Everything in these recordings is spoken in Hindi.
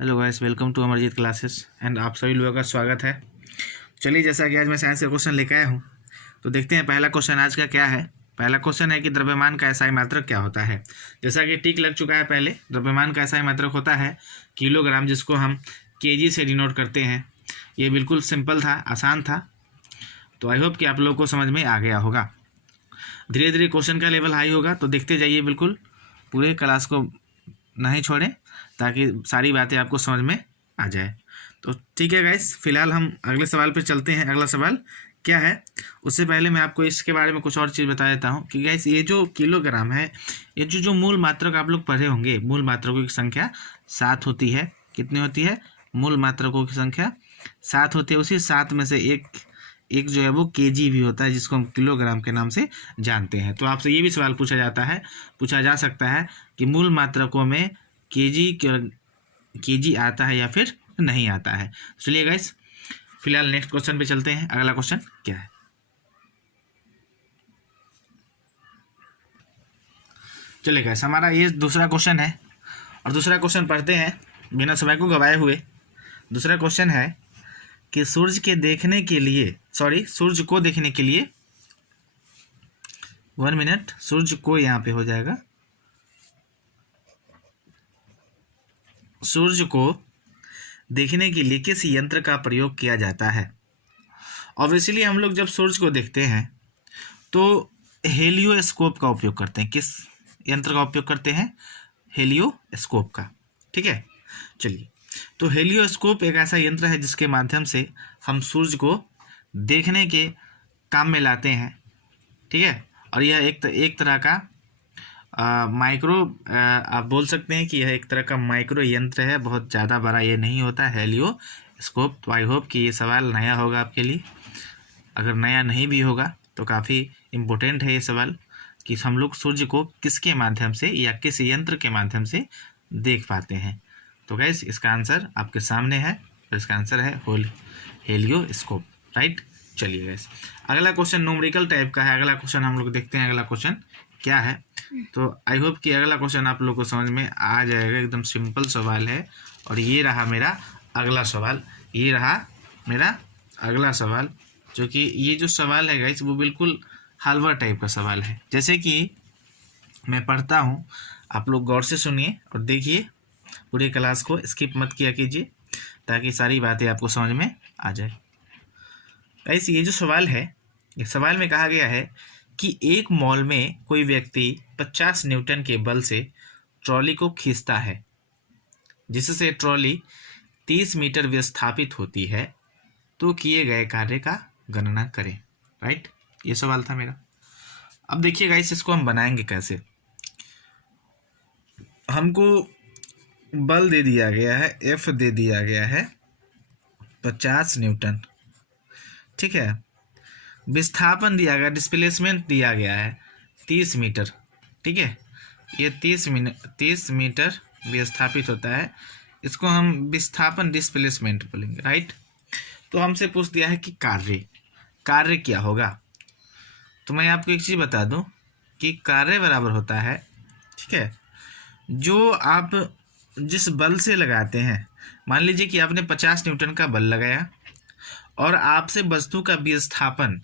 Hello guys, welcome to Amarjeet classes and आप सभी लोगों का स्वागत है। चलिए, जैसा कि आज मैं साइंस का क्वेश्चन लेकर आया हूँ, तो देखते हैं पहला क्वेश्चन आज का क्या है। पहला क्वेश्चन है कि द्रव्यमान का एसआई मात्रक क्या होता है। जैसा कि टिक लग चुका है, पहले द्रव्यमान का एसआई मात्रक होता है किलोग्राम, जिसको हम केजी से डिनोट करते हैं। ये बिल्कुल सिंपल था, आसान था, तो आई होप कि आप लोगों को समझ में आ गया होगा। धीरे धीरे क्वेश्चन का लेवल हाई होगा, तो देखते जाइए, बिल्कुल पूरे क्लास को नहीं छोड़ें ताकि सारी बातें आपको समझ में आ जाए। तो ठीक है गाइस, फिलहाल हम अगले सवाल पे चलते हैं। अगला सवाल क्या है, उससे पहले मैं आपको इसके बारे में कुछ और चीज़ बता देता हूँ कि गाइस ये जो किलोग्राम है, ये जो मूल मात्रक आप लोग पढ़े होंगे, मूल मात्रकों की संख्या 7 होती है। कितनी होती है? मूल मात्रकों की संख्या 7 होती है। उसी 7 में से एक जो है वो केजी भी होता है, जिसको हम किलोग्राम के नाम से जानते हैं। तो आपसे ये भी सवाल पूछा जा सकता है कि मूल मात्रकों में केजी आता है या फिर नहीं आता है। चलिए गाइस, फिलहाल नेक्स्ट क्वेश्चन पे चलते हैं। अगला क्वेश्चन क्या है? चलिए गाइस, हमारा ये दूसरा क्वेश्चन है, और दूसरा क्वेश्चन पढ़ते हैं बिना समय को गवाए हुए। दूसरा क्वेश्चन है कि सूर्य को देखने के लिए 1 मिनट, सूर्य को यहाँ पे हो जाएगा, सूर्य को देखने के लिए किस यंत्र का प्रयोग किया जाता है। ऑब्वियसली हम लोग जब सूर्य को देखते हैं तो हेलियोस्कोप का उपयोग करते हैं। किस यंत्र का उपयोग करते हैं? हेलियोस्कोप का। ठीक है, चलिए, तो हेलियोस्कोप एक ऐसा यंत्र है जिसके माध्यम से हम सूर्य को देखने के काम में लाते हैं। ठीक है, और यह एक तरह का आप बोल सकते हैं कि यह एक तरह का माइक्रो यंत्र है। बहुत ज़्यादा बड़ा ये नहीं होता हेलियोस्कोप। तो आई होप कि ये सवाल नया होगा आपके लिए। अगर नया नहीं भी होगा तो काफ़ी इम्पोर्टेंट है ये सवाल कि हम लोग सूर्य को किसके माध्यम से या किस यंत्र के माध्यम से देख पाते हैं। तो गैस, इसका आंसर आपके सामने है, और इसका आंसर है हेलियोस्कोप। राइट। चलिए गैस, अगला क्वेश्चन न्यूमेरिकल टाइप का है। अगला क्वेश्चन हम लोग देखते हैं अगला क्वेश्चन क्या है। तो आई होप कि अगला क्वेश्चन आप लोग को समझ में आ जाएगा। एकदम सिंपल सवाल है, और ये रहा मेरा अगला सवाल। जो कि ये जो सवाल है गाइस, वो बिल्कुल हलवा टाइप का सवाल है। जैसे कि मैं पढ़ता हूँ, आप लोग गौर से सुनिए और देखिए, पूरी क्लास को स्किप मत किया कीजिए ताकि सारी बातें आपको समझ में आ जाए। गाइस, ये जो सवाल है, इस सवाल में कहा गया है कि एक मॉल में कोई व्यक्ति 50 न्यूटन के बल से ट्रॉली को खींचता है, जिससे ट्रॉली 30 मीटर विस्थापित होती है। तो किए गए कार्य का गणना करें। राइट, ये सवाल था मेरा। अब देखिए गाइस, इसको हम बनाएंगे कैसे। हमको बल दे दिया गया है, एफ दे दिया गया है 50 न्यूटन। ठीक है, विस्थापन दिया गया, डिस्प्लेसमेंट दिया गया है 30 मीटर। ठीक है, ये 30 मीटर विस्थापित होता है। इसको हम विस्थापन डिस्प्लेसमेंट बोलेंगे। राइट। तो हमसे पूछ दिया है कि कार्य क्या होगा। तो मैं आपको एक चीज़ बता दूं कि कार्य बराबर होता है, ठीक है, जो आप जिस बल से लगाते हैं। मान लीजिए कि आपने 50 न्यूटन का बल लगाया और आपसे वस्तु का विस्थापन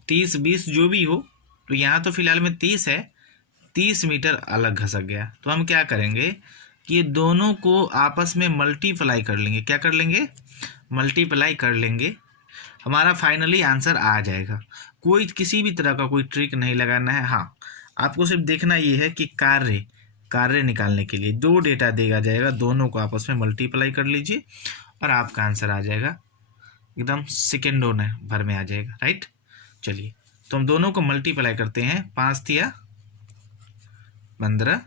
30, 20 जो भी हो, तो यहाँ तो फिलहाल में 30 है, 30 मीटर अलग घसक गया। तो हम क्या करेंगे कि ये दोनों को आपस में मल्टीप्लाई कर लेंगे। क्या कर लेंगे? मल्टीप्लाई कर लेंगे। हमारा फाइनली आंसर आ जाएगा। किसी भी तरह का कोई ट्रिक नहीं लगाना है। हाँ, आपको सिर्फ देखना ये है कि कार्य निकालने के लिए 2 डेटा देगा जाएगा, दोनों को आपस में मल्टीप्लाई कर लीजिए और आपका आंसर आ जाएगा, एकदम सेकेंडों भर में आ जाएगा। राइट। चलिए, तो हम दोनों को मल्टीप्लाई करते हैं। 5 तिया 15,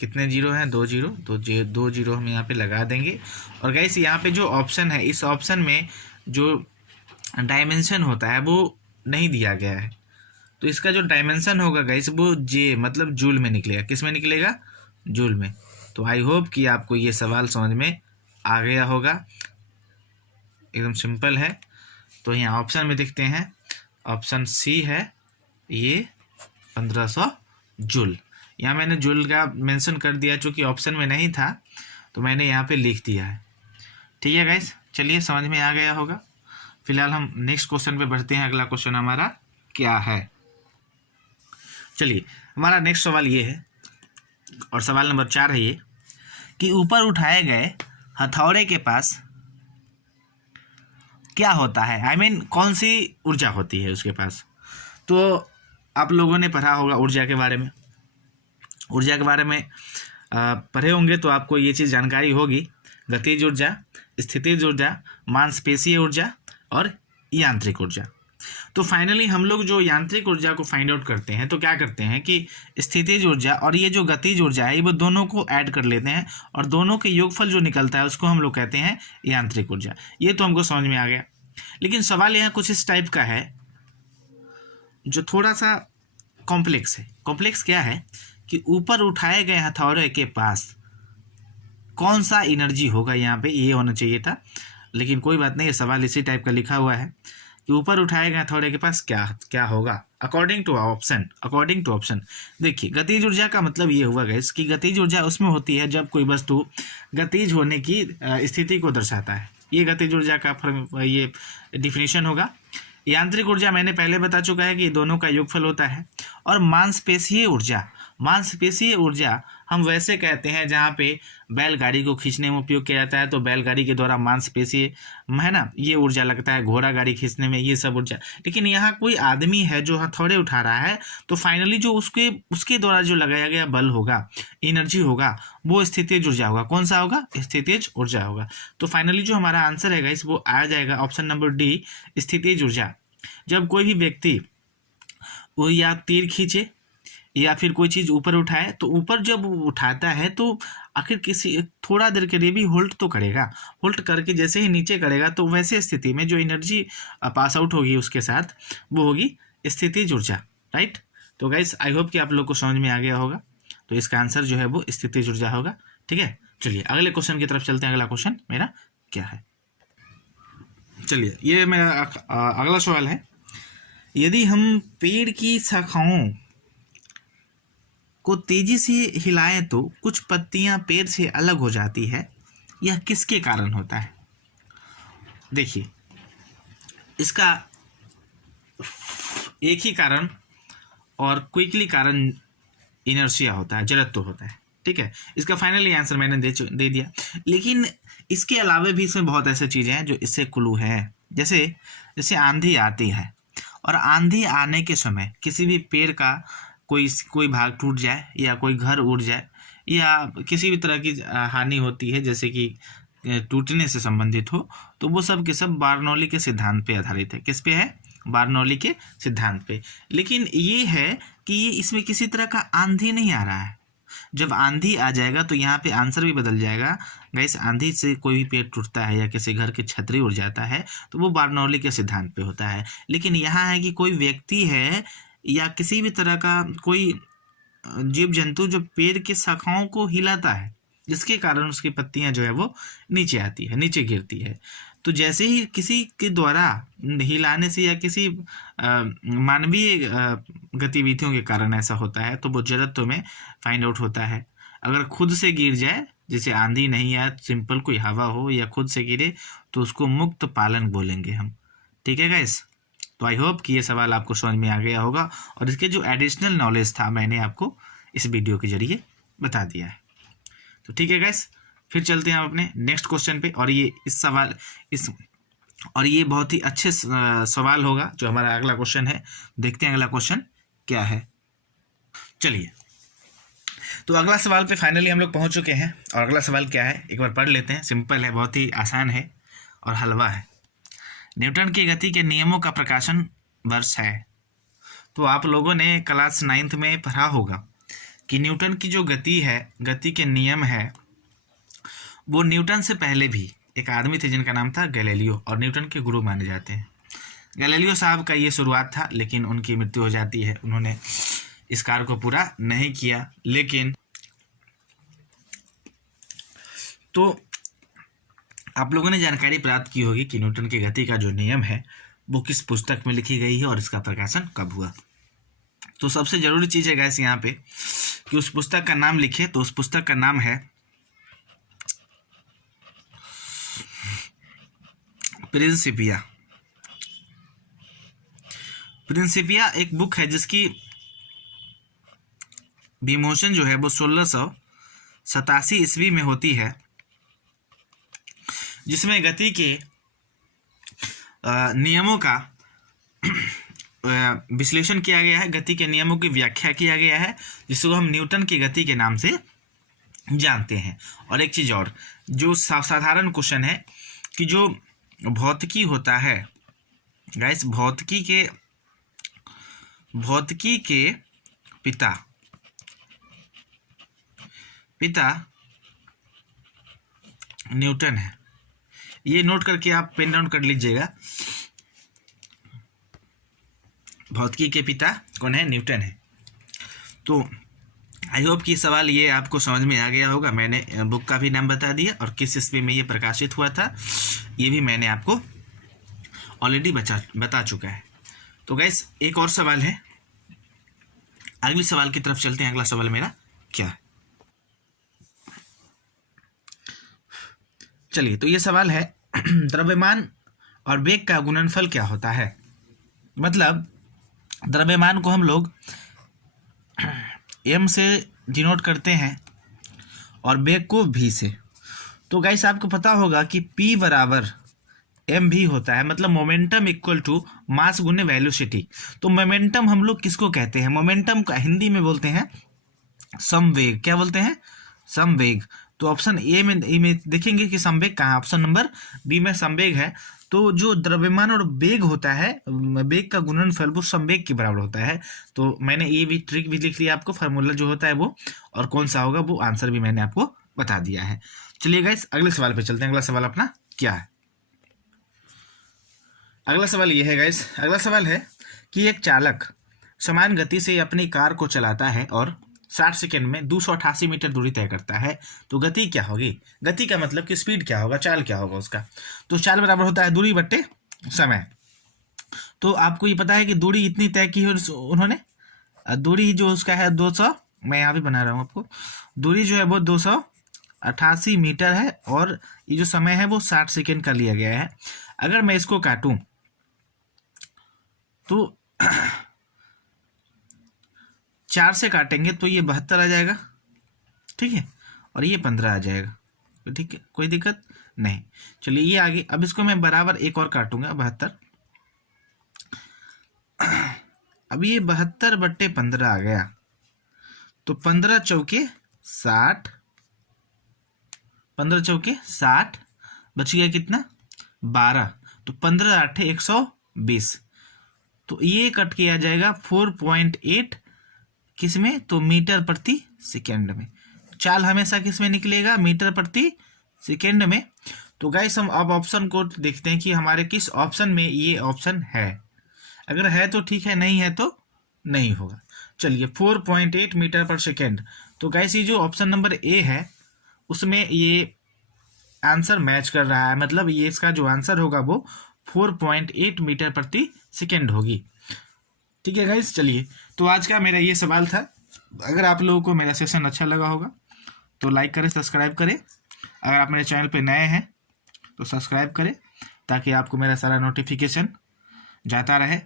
कितने जीरो हैं? 2 जीरो, तो 2 जीरो हम यहाँ पे लगा देंगे। और गाइस, यहाँ पे जो ऑप्शन है, इस ऑप्शन में जो डायमेंशन होता है वो नहीं दिया गया है। तो इसका जो डायमेंशन होगा गाइस, वो मतलब जूल में निकलेगा। किस में निकलेगा? जूल में। तो आई होप कि आपको ये सवाल समझ में आ गया होगा। एकदम सिंपल है। तो यहाँ ऑप्शन में देखते हैं, ऑप्शन सी है ये 1500 जूल। यहाँ मैंने जूल का मेंशन कर दिया, चूँकि ऑप्शन में नहीं था तो मैंने यहाँ पे लिख दिया है। ठीक है गाइस, चलिए समझ में आ गया होगा। फिलहाल हम नेक्स्ट क्वेश्चन पे बढ़ते हैं। अगला क्वेश्चन हमारा क्या है, चलिए हमारा नेक्स्ट सवाल ये है, और सवाल नंबर 4 है ये, कि ऊपर उठाए गए हथौड़े के पास क्या होता है, आई मीन कौन सी ऊर्जा होती है उसके पास। तो आप लोगों ने पढ़ा होगा ऊर्जा के बारे में, ऊर्जा के बारे में पढ़े होंगे तो आपको ये चीज़ जानकारी होगी। गतिज ऊर्जा, स्थितिज ऊर्जा, मांसपेशीय ऊर्जा और यांत्रिक ऊर्जा। तो फाइनली हम लोग जो यांत्रिक ऊर्जा को फाइंड आउट करते हैं तो क्या करते हैं कि स्थितिज ऊर्जा और ये जो गतिज ऊर्जा है, ये वो दोनों को ऐड कर लेते हैं और दोनों के योगफल जो निकलता है उसको हम लोग कहते हैं यांत्रिक ऊर्जा। ये तो हमको समझ में आ गया। लेकिन सवाल यहाँ कुछ इस टाइप का है जो थोड़ा सा कॉम्प्लेक्स है। कॉम्प्लेक्स क्या है कि ऊपर उठाए गए हथौड़े के पास कौन सा एनर्जी होगा, यहाँ पे ये होना चाहिए था, लेकिन कोई बात नहीं, ये सवाल इसी टाइप का लिखा हुआ है कि ऊपर उठाए गए हथौड़े के पास क्या क्या होगा अकॉर्डिंग टू ऑप्शन। देखिए, गतिज ऊर्जा का मतलब ये हुआ गाइस कि गतिज ऊर्जा उसमें होती है जब कोई वस्तु गतिज होने की स्थिति को दर्शाता है। ये गतिज ऊर्जा का ये डिफिनेशन होगा। यांत्रिक ऊर्जा मैंने पहले बता चुका है कि दोनों का योगफल होता है। और मांसपेशीय ऊर्जा हम वैसे कहते हैं जहाँ पे बैलगाड़ी को खींचने में उपयोग किया जाता है, तो बैलगाड़ी के द्वारा मांसपेशीय है ना, ये ऊर्जा लगता है। घोड़ा गाड़ी खींचने में ये सब ऊर्जा। लेकिन यहाँ कोई आदमी है जो हथौड़े उठा रहा है, तो फाइनली जो उसके द्वारा जो लगाया गया बल होगा, एनर्जी होगा, वो स्थितिज ऊर्जा होगा। कौन सा होगा? स्थितिज ऊर्जा होगा। तो फाइनली जो हमारा आंसर है गाइस वो आ जाएगा ऑप्शन नंबर डी, स्थितिज ऊर्जा। जब कोई भी व्यक्ति वो या तीर खींचे या फिर कोई चीज़ ऊपर उठाए, तो ऊपर जब उठाता है तो आखिर किसी थोड़ा देर के लिए भी होल्ड तो करेगा। होल्ड करके जैसे ही नीचे करेगा तो वैसे स्थिति में जो एनर्जी पास आउट होगी उसके साथ वो होगी स्थितिज ऊर्जा, राइट। तो गाइस आई होप कि आप लोग को समझ में आ गया होगा। तो इसका आंसर जो है वो स्थितिज ऊर्जा होगा। ठीक है, चलिए अगले क्वेश्चन की तरफ चलते हैं। अगला क्वेश्चन मेरा क्या है, चलिए ये मेरा अगला सवाल है। यदि हम पेड़ की शाखाओं को तेजी से हिलाएं तो कुछ पत्तियां पेड़ से अलग हो जाती है, यह किसके कारण होता है? देखिए, इसका एक ही कारण और क्विकली कारण इनर्शिया होता है, जड़त्व होता है। ठीक है, इसका फाइनली आंसर मैंने दे दिया। लेकिन इसके अलावा भी इसमें बहुत ऐसे चीज़ें हैं जो इससे क्लू है। जैसे आंधी आती है और आंधी आने के समय किसी भी पेड़ का कोई भाग टूट जाए या कोई घर उड़ जाए या किसी भी तरह की हानि होती है जैसे कि टूटने से संबंधित हो, तो वो सब के सब बार्नौली के सिद्धांत पे आधारित है। किस पे है? बार्नौली के सिद्धांत पे। लेकिन ये है कि ये इसमें किसी तरह का आंधी नहीं आ रहा है। जब आंधी आ जाएगा तो यहाँ पे आंसर भी बदल जाएगा। गाइस, आंधी से कोई भी पेड़ टूटता है या किसी घर की छतरी उड़ जाता है तो वो बार्नौली के सिद्धांत पे होता है। लेकिन यहाँ है कि कोई व्यक्ति है या किसी भी तरह का कोई जीव जंतु जो पेड़ की शाखाओं को हिलाता है, जिसके कारण उसकी पत्तियां जो है वो नीचे आती है, नीचे गिरती है। तो जैसे ही किसी के द्वारा हिलाने से या किसी मानवीय गतिविधियों के कारण ऐसा होता है तो वो जड़त्व में फाइंड आउट होता है। अगर खुद से गिर जाए, जैसे आंधी नहीं या सिंपल कोई हवा हो या खुद से गिरे, तो उसको मुक्त पालन बोलेंगे हम। ठीक है गाइस, तो आई होप कि ये सवाल आपको समझ में आ गया होगा और इसके जो एडिशनल नॉलेज था मैंने आपको इस वीडियो के जरिए बता दिया है। तो ठीक है गाइस, फिर चलते हैं हम अपने नेक्स्ट क्वेश्चन पे। और ये बहुत ही अच्छे सवाल होगा जो हमारा अगला क्वेश्चन है। देखते हैं अगला क्वेश्चन क्या है। चलिए, तो अगला सवाल पे फाइनली हम लोग पहुंच चुके हैं। और अगला सवाल क्या है एक बार पढ़ लेते हैं। सिंपल है, बहुत ही आसान है और हलवा है। न्यूटन की गति के नियमों का प्रकाशन वर्ष है। तो आप लोगों ने क्लास 9th में पढ़ा होगा कि न्यूटन की जो गति है, गति के नियम है, वो न्यूटन से पहले भी एक आदमी थे जिनका नाम था गैलीलियो, और न्यूटन के गुरु माने जाते हैं। गैलीलियो साहब का ये शुरुआत था, लेकिन उनकी मृत्यु हो जाती है। उन्होंने इस कार्य को पूरा नहीं किया। लेकिन तो आप लोगों ने जानकारी प्राप्त की होगी कि न्यूटन की गति का जो नियम है वो किस पुस्तक में लिखी गई है और इसका प्रकाशन कब हुआ। तो सबसे ज़रूरी चीज़ है गैस यहाँ पे कि उस पुस्तक का नाम लिखे। तो उस पुस्तक का नाम है प्रिंसिपिया। प्रिंसिपिया एक बुक है जिसकी विमोचन जो है वो 1687 ईस्वी में होती है, जिसमें गति के नियमों का विश्लेषण किया गया है, गति के नियमों की व्याख्या किया गया है, जिसको हम न्यूटन की गति के नाम से जानते हैं। और एक चीज़ और, जो साधारण क्वेश्चन है कि जो भौतिकी होता है गाइस, भौतिकी के पिता न्यूटन है। ये नोट करके आप पेन डाउन कर लीजिएगा। भौतिकी के पिता कौन है? न्यूटन है। तो आई होप कि सवाल ये आपको समझ में आ गया होगा। मैंने बुक का भी नाम बता दिया और किस ईस्वी में ये प्रकाशित हुआ था ये भी मैंने आपको ऑलरेडी बता चुका है। तो गाइस एक और सवाल है, अगले सवाल की तरफ चलते हैं। अगला सवाल मेरा क्या है? चलिए, तो ये सवाल है द्रव्यमान और वेग का गुणनफल क्या होता है। मतलब द्रव्यमान को हम लोग m से डिनोट करते हैं और वेग को v से। तो गाइस आपको पता होगा कि p बराबर एम भी होता है, मतलब मोमेंटम इक्वल टू मास गुने वेलोसिटी। तो मोमेंटम हम लोग किसको कहते हैं? मोमेंटम का हिंदी में बोलते हैं समवेग। क्या बोलते हैं? समवेग। तो ऑप्शन ए में देखेंगे कि समवेग कहाँ है, ऑप्शन नंबर बी में समवेग है। तो जो द्रव्यमान और वेग होता है, वेग का गुणनफल वो समवेग के बराबर होता है। तो मैंने ये भी ट्रिक भी लिख लिया आपको, फार्मूला जो होता है वो, और कौन सा होगा वो आंसर भी मैंने आपको बता दिया है। चलिए गाइस अगले सवाल पे चलते हैं। अगला सवाल अपना क्या है? अगला सवाल ये है गाइस, अगला सवाल है कि एक चालक समान गति से अपनी कार को चलाता है और 60 सेकेंड में 288 मीटर दूरी तय करता है। तो गति क्या होगी? गति का मतलब कि स्पीड क्या होगा, चाल क्या होगा उसका। तो चाल बराबर होता है दूरी बट्टे समय। तो आपको ये पता है कि दूरी इतनी तय की है उन्होंने, दूरी जो उसका है 200, मैं यहाँ भी बना रहा हूँ आपको, दूरी जो है वो 288 मीटर है और ये जो समय है वो 60 सेकेंड का लिया गया है। अगर मैं इसको काटूं तो 4 से काटेंगे तो ये 72 आ जाएगा, ठीक है, और ये 15 आ जाएगा, तो ठीक है, कोई दिक्कत नहीं। चलिए ये आगे, अब इसको मैं बराबर एक और काटूंगा 72। अब ये 72 बट्टे 15 आ गया, तो 15 चौके 60, 15 चौके 60, बच गया कितना? 12। तो 15 आठे 120, तो ये कट के आ जाएगा 4.8 किस में? तो मीटर प्रति सेकेंड में। चाल हमेशा किस में निकलेगा? मीटर प्रति सेकेंड में। तो गाइस हम अब ऑप्शन को देखते हैं कि हमारे किस ऑप्शन में ये ऑप्शन है। अगर है तो ठीक है, नहीं है तो नहीं होगा। चलिए 4.8 मीटर पर सेकेंड। तो गाइस ये जो ऑप्शन नंबर ए है उसमें ये आंसर मैच कर रहा है, मतलब ये इसका जो आंसर होगा वो 4.8 मीटर प्रति सेकेंड होगी। ठीक है गाइस, चलिए तो आज का मेरा ये सवाल था। अगर आप लोगों को मेरा सेशन अच्छा लगा होगा तो लाइक करें, सब्सक्राइब करें। अगर आप मेरे चैनल पे नए हैं तो सब्सक्राइब करें ताकि आपको मेरा सारा नोटिफिकेशन जाता रहे।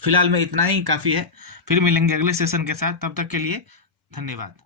फिलहाल में इतना ही काफ़ी है, फिर मिलेंगे अगले सेशन के साथ। तब तक के लिए धन्यवाद।